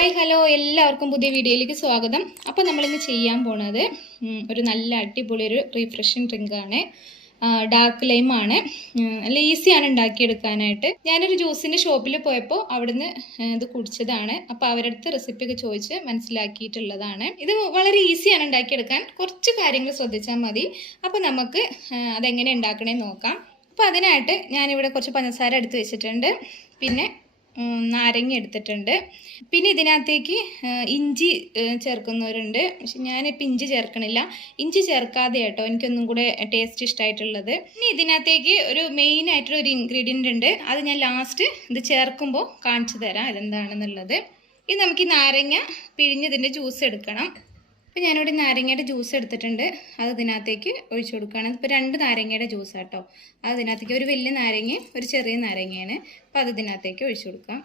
Hi hello എല്ലാവർക്കും പുതിയ വീഡിയോയിലേക്ക് സ്വാഗതം. അപ്പോൾ നമ്മളിന്ന് ചെയ്യാൻ പോണത് ഒരു നല്ല അടിപൊളി ഒരു റീഫ്രഷിങ് ഡ്രിങ്കാണ്. ഡാർക്ക് ലൈം ആണ്. നല്ല ഈസിയാണ് ഉണ്ടാക്കിയെടുക്കാനായിട്ട്. ഞാനൊരു ജ്യൂസിൻ്റെ ഷോപ്പിൽ പോയപ്പോൾ അവിടുന്ന് ഇത് കുടിച്ചതാണ്. അപ്പോൾ അവരുടെ അടുത്ത് റെസിപ്പിയൊക്കെ ചോദിച്ച് മനസ്സിലാക്കിയിട്ടുള്ളതാണ്. ഇത് വളരെ ഈസിയാണ് ഉണ്ടാക്കിയെടുക്കാൻ. കുറച്ച് കാര്യങ്ങൾ ശ്രദ്ധിച്ചാൽ മതി. അപ്പോൾ നമുക്ക് അതെങ്ങനെ ഉണ്ടാക്കണേന്ന് നോക്കാം. അപ്പോൾ അതിനായിട്ട് ഞാനിവിടെ കുറച്ച് പഞ്ചസാര എടുത്ത് വെച്ചിട്ടുണ്ട്. പിന്നെ നാരങ്ങ എടുത്തിട്ടുണ്ട്. പിന്നെ ഇതിനകത്തേക്ക് ഇഞ്ചി ചേർക്കുന്നവരുണ്ട്. പക്ഷെ ഞാനിപ്പോൾ ഇഞ്ചി ചേർക്കണില്ല. ഇഞ്ചി ചേർക്കാതെ കേട്ടോ എനിക്കൊന്നും കൂടെ ടേസ്റ്റ് ഇഷ്ടമായിട്ടുള്ളത്. ഇനി ഇതിനകത്തേക്ക് ഒരു മെയിൻ ആയിട്ടുള്ള ഒരു ഇൻഗ്രീഡിയൻ്റ് ഉണ്ട്. അത് ഞാൻ ലാസ്റ്റ് ഇത് ചേർക്കുമ്പോൾ കാണിച്ചു തരാം ഇതെന്താണെന്നുള്ളത്. ഇത് നമുക്ക് ഈ നാരങ്ങ പിഴിഞ്ഞതിൻ്റെ ജ്യൂസ് എടുക്കണം. അപ്പോൾ ഞാനിവിടെ നാരങ്ങയുടെ ജ്യൂസ് എടുത്തിട്ടുണ്ട്. അത് ഇതിനകത്തേക്ക് ഒഴിച്ചു കൊടുക്കുകയാണ്. ഇപ്പോൾ 2 നാരങ്ങയുടെ ജ്യൂസ് കേട്ടോ. അത് ഇതിനകത്തേക്ക് ഒരു വലിയ നാരങ്ങയും ഒരു ചെറിയ നാരങ്ങയാണ്. അപ്പോൾ അത് ഇതിനകത്തേക്ക് ഒഴിച്ചു കൊടുക്കാം.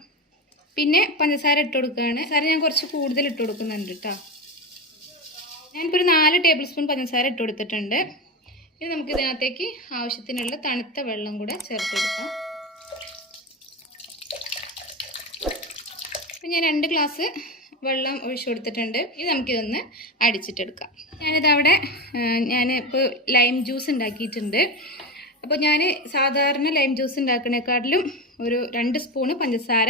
പിന്നെ പഞ്ചസാര ഇട്ട് കൊടുക്കുകയാണ്. പഞ്ചസാര ഞാൻ കുറച്ച് കൂടുതൽ ഇട്ട് കൊടുക്കുന്നുണ്ട് കേട്ടോ. ഞാനിപ്പോൾ ഒരു 4 ടേബിൾ സ്പൂൺ പഞ്ചസാര ഇട്ട് കൊടുത്തിട്ടുണ്ട്. ഇനി നമുക്ക് ഇതിനകത്തേക്ക് ആവശ്യത്തിനുള്ള തണുത്ത വെള്ളം കൂടെ ചേർത്ത് കൊടുക്കാം. അപ്പോൾ ഞാൻ 2 ഗ്ലാസ് വെള്ളം ഒഴിച്ചു കൊടുത്തിട്ടുണ്ട്. ഇത് നമുക്കിതൊന്ന് അടിച്ചിട്ടെടുക്കാം. ഞാനിപ്പോൾ ലൈം ജ്യൂസ് ഉണ്ടാക്കിയിട്ടുണ്ട്. അപ്പോൾ ഞാൻ സാധാരണ ലൈം ജ്യൂസ് ഉണ്ടാക്കുന്നതിനെക്കാട്ടിലും ഒരു 2 സ്പൂണ് പഞ്ചസാര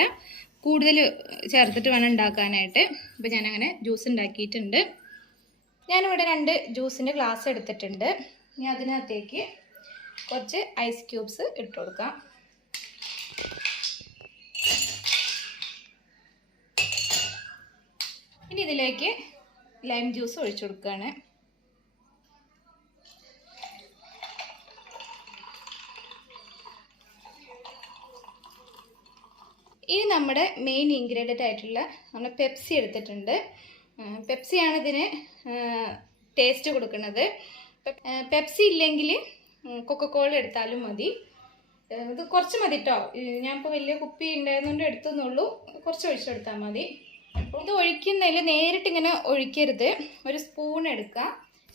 കൂടുതൽ ചേർത്തിട്ട് വേണം ഉണ്ടാക്കാനായിട്ട്. അപ്പോൾ ഞാനങ്ങനെ ജ്യൂസ് ഉണ്ടാക്കിയിട്ടുണ്ട്. ഞാനിവിടെ 2 ജ്യൂസിൻ്റെ ഗ്ലാസ് എടുത്തിട്ടുണ്ട്. ഇനി അതിനകത്തേക്ക് കുറച്ച് ഐസ് ക്യൂബ്സ് ഇട്ട് കൊടുക്കാം. ഇനി ഇതിലേക്ക് ലൈം ജ്യൂസ് ഒഴിച്ചു കൊടുക്കുകയാണ്. ഇനി നമ്മുടെ മെയിൻ ഇൻഗ്രീഡിയൻ്റ് ആയിട്ടുള്ള നമ്മൾ പെപ്സി എടുത്തിട്ടുണ്ട്. പെപ്സിയാണ് ഇതിന് ടേസ്റ്റ് കൊടുക്കുന്നത്. പെപ്സി ഇല്ലെങ്കിൽ കൊക്കക്കോള എടുത്താലും മതി. ഇത് കുറച്ച് മതി കേട്ടോ. ഞാനിപ്പോൾ വലിയ കുപ്പി ഉണ്ടായിരുന്നുകൊണ്ട് എടുത്തുന്നുള്ളൂ. കുറച്ച് ഒഴിച്ചെടുത്താൽ മതി. ഇത് ഒഴിക്കുന്നതിൽ നേരിട്ട് ഇങ്ങനെ ഒഴിക്കരുത്. ഒരു സ്പൂൺ എടുക്കുക.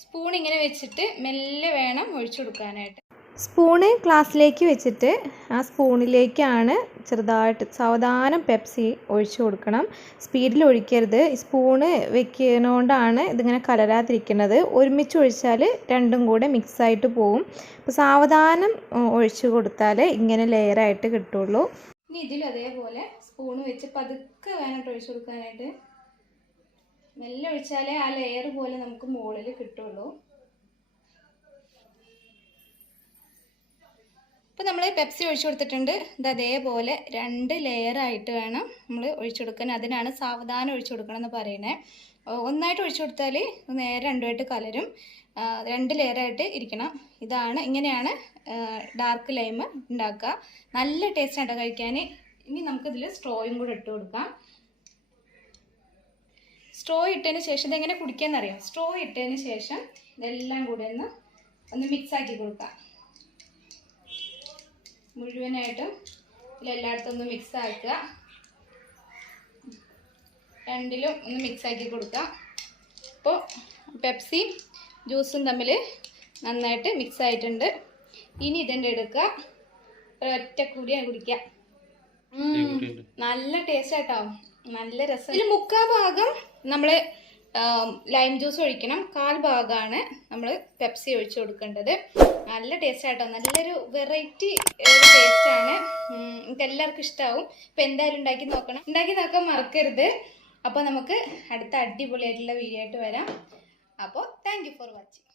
സ്പൂൺ ഇങ്ങനെ വെച്ചിട്ട് മെല്ലെ വേണം ഒഴിച്ചു കൊടുക്കാനായിട്ട്. സ്പൂണ് ഗ്ലാസ്സിലേക്ക് വെച്ചിട്ട് ആ സ്പൂണിലേക്കാണ് ചെറുതായിട്ട് സാവധാനം പെപ്സി ഒഴിച്ചു കൊടുക്കണം. സ്പീഡിൽ ഒഴിക്കരുത്. സ്പൂണ് വെക്കുന്നതുകൊണ്ടാണ് ഇതിങ്ങനെ കലരാതിരിക്കുന്നത്. ഒരുമിച്ച് ഒഴിച്ചാൽ രണ്ടും കൂടെ മിക്സായിട്ട് പോവും. അപ്പോൾ സാവധാനം ഒഴിച്ചു കൊടുത്താൽ ഇങ്ങനെ ലെയറായിട്ട് കിട്ടുള്ളൂ. ഇനി ഇതിൽ അതേപോലെ സ്പൂണ് വെച്ച് പതുക്കെ വേണം ഒഴിച്ചു കൊടുക്കാനായിട്ട്. മെല്ലെ ഒഴിച്ചാലേ ആ ലെയർ പോലെ നമുക്ക് മുകളിൽ കിട്ടുള്ളൂ. അപ്പോൾ നമ്മൾ പെപ്സി ഒഴിച്ചു കൊടുത്തിട്ടുണ്ട്. ഇത് അതേപോലെ 2 ലെയറായിട്ട് വേണം നമ്മൾ ഒഴിച്ചു കൊടുക്കാൻ. അതിനാണ് സാവധാനം ഒഴിച്ചു കൊടുക്കണം എന്ന് പറയുന്നത്. ഒന്നായിട്ട് ഒഴിച്ചു കൊടുത്താൽ നേരെ രണ്ടുമായിട്ട് കലരും. 2 ലെയറായിട്ട് ഇരിക്കണം. ഇങ്ങനെയാണ് ഡാർക്ക് ലൈം ഉണ്ടാക്കുക. നല്ല ടേസ്റ്റാണ് കഴിക്കാൻ. ഇനി നമുക്കിതിൽ സ്ട്രോയും കൂടെ ഇട്ട് കൊടുക്കാം. സ്ട്രോ ഇട്ടതിന് ശേഷം ഇതെങ്ങനെ കുടിക്കാമെന്നറിയാം. സ്ട്രോ ഇട്ടതിന് ശേഷം ഇതെല്ലാം കൂടെ ഒന്ന് മിക്സാക്കി കൊടുക്കാം. മുഴുവനായിട്ടും ഇതിലെല്ലായിടത്തും ഒന്ന് മിക്സ് ആക്കുക. രണ്ടിലും ഒന്ന് മിക്സാക്കി കൊടുക്കുക. അപ്പോൾ പെപ്സി ജ്യൂസും തമ്മിൽ നന്നായിട്ട് മിക്സ് ആയിട്ടുണ്ട്. ഇനി ഇതിൻ്റെ എടുക്കുക. ഒരൊറ്റ കൂടിയാണ് കുടിക്കുക. നല്ല ടേസ്റ്റ് ആട്ടോ. നല്ല രസം. ഇതിൽ 3/4 ഭാഗം നമ്മൾ ലൈം ജ്യൂസ് ഒഴിക്കണം. 1/4 ഭാഗമാണ് നമ്മൾ പെപ്സി ഒഴിച്ചു കൊടുക്കേണ്ടത്. നല്ല ടേസ്റ്റ് ആട്ടോ. നല്ലൊരു വെറൈറ്റി ടേസ്റ്റാണ്. എനിക്ക് എല്ലാവർക്കും ഇഷ്ടമാവും. അപ്പോൾ എന്തായാലും ഉണ്ടാക്കി നോക്കാൻ മറക്കരുത്. അപ്പോൾ നമുക്ക് അടുത്ത അടിപൊളിയായിട്ടുള്ള വീഡിയോ ആയിട്ട് വരാം. അപ്പോൾ താങ്ക് യു ഫോർ വാച്ചിങ്.